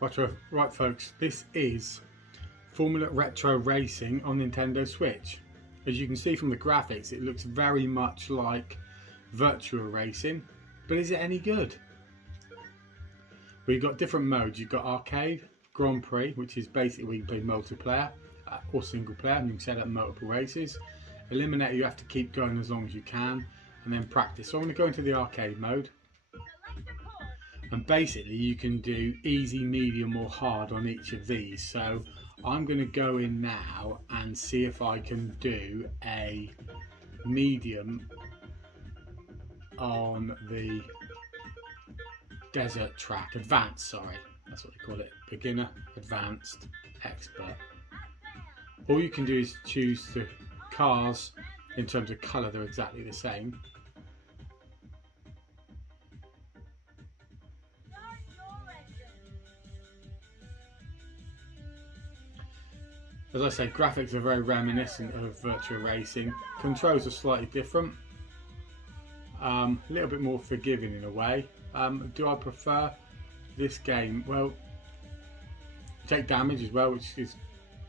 Right folks, this is Virtua Racing on Nintendo Switch. As you can see from the graphics, it looks very much like Virtua Racing, but is it any good? We've got different modes. You've got Arcade, Grand Prix, which is basically where you can play multiplayer or single player, and you can set up multiple races. Eliminator, you have to keep going as long as you can, and then Practice. So I'm going to go into the Arcade mode. And basically you can do easy, medium or hard on each of these. So I'm going to go in now and see if I can do a medium on the desert track. Advanced, sorry. That's what they call it. Beginner, advanced, expert. All you can do is choose the cars in terms of colour. They're exactly the same. As I say, graphics are very reminiscent of Virtua Racing. Controls are slightly different. A little bit more forgiving in a way. Do I prefer this game? Well, you take damage as well, which is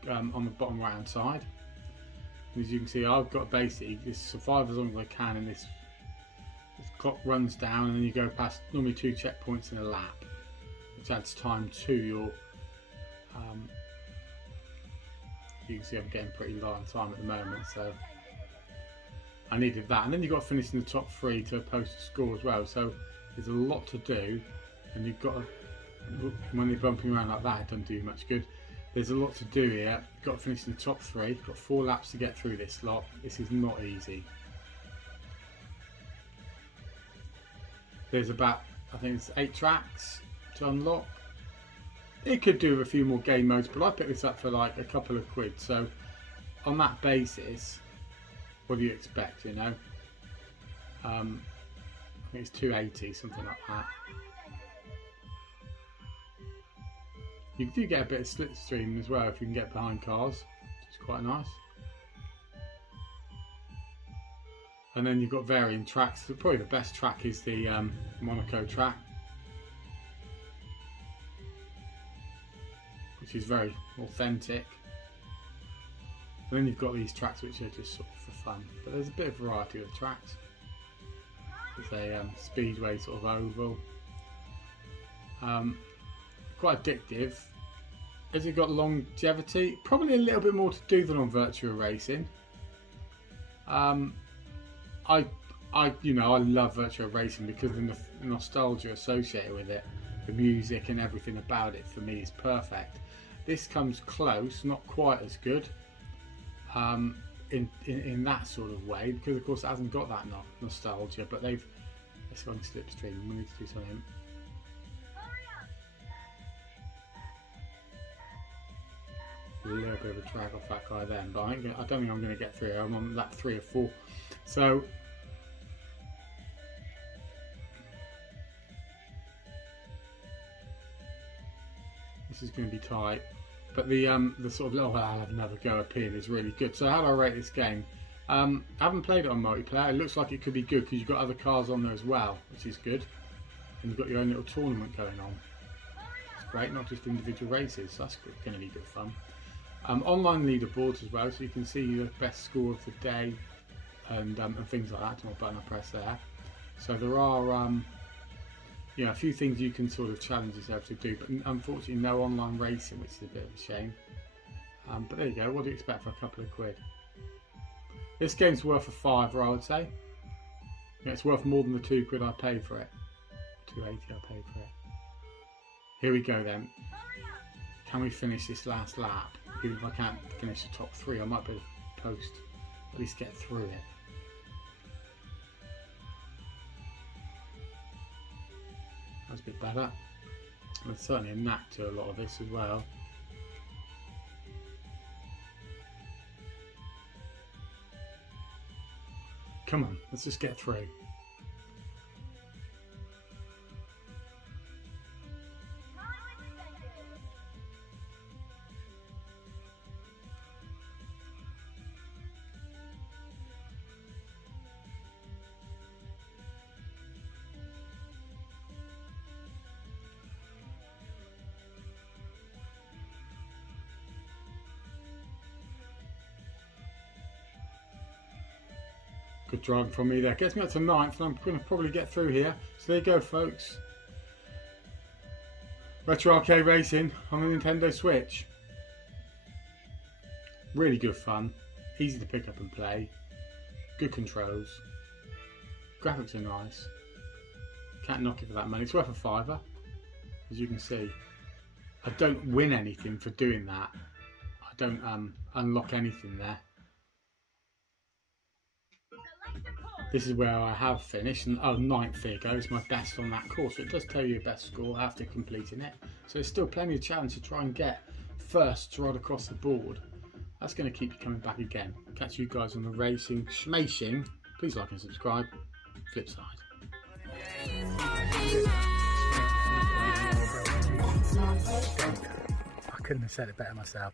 on the bottom right hand side. As you can see, I've got basically this survive as long as I can, and this clock runs down, and then you go past normally 2 checkpoints in a lap, which adds time to your you can see I'm getting pretty low on time at the moment, so I needed that. And then you've got to finish in the top 3 to post a score as well, so there's a lot to do, and you've got to, when you're bumping around like that, it doesn't do you much good. There's a lot to do here. You've got to finish in the top 3. You've got 4 laps to get through this lot. This is not easy. There's about, I think it's 8 tracks to unlock. It could do with a few more game modes, but I picked this up for like a couple of quid. So on that basis, what do you expect, you know? I think it's 280, something like that. You do get a bit of slipstream as well if you can get behind cars, which is quite nice. And then you've got varying tracks. Probably the best track is the Monaco track, which is very authentic. And then you've got these tracks which are just sort of for fun. But there's a bit of variety of tracks. There's a speedway sort of oval. Quite addictive. Has it got longevity? Probably a little bit more to do than on Virtua Racing. I love Virtua Racing because of the nostalgia associated with it. The music and everything about it for me is perfect. This comes close, not quite as good in that sort of way, because of course it hasn't got that nostalgia. But they've, let's go on slipstream. We need to do something. A little bit of a drag off that guy then, but I don't think I'm going to get through. I'm on lap 3 or 4, so this is going to be tight. But the sort of I'll have another go appeal is really good. So how do I rate this game? I haven't played it on multiplayer. It looks like it could be good because you've got other cars on there as well, which is good, and you've got your own little tournament going on. It's great, not just individual races. So that's going to be good fun. Online leaderboards as well, so you can see the best score of the day and things like that. What button I press there. So there are a few things you can sort of challenge yourself to do, but unfortunately no online racing, which is a bit of a shame. But there you go. What do you expect for a couple of quid? This game's worth a £5, I would say. Yeah, it's worth more than the 2 quid I paid for it. 280 I paid for it. Here we go then. Can we finish this last lap? Even if I can't finish the top 3, I might be able to post, at least get through it. That's a bit better. There's certainly a knack to a lot of this as well. Come on, let's just get through. Good driving from me there. Gets me up to 9th, and I'm going to probably get through here. So there you go, folks. Virtua Racing on the Nintendo Switch. Really good fun. Easy to pick up and play. Good controls. Graphics are nice. Can't knock it for that money. It's worth a £5, as you can see. I don't win anything for doing that. I don't unlock anything there. This is where I have finished, and 9th there goes, my best on that course. So it does tell you your best score after completing it. So there's still plenty of challenge to try and get first right across the board. That's going to keep you coming back again. Catch you guys on the racing schmacing. Please like and subscribe. Flip side. I couldn't have said it better myself.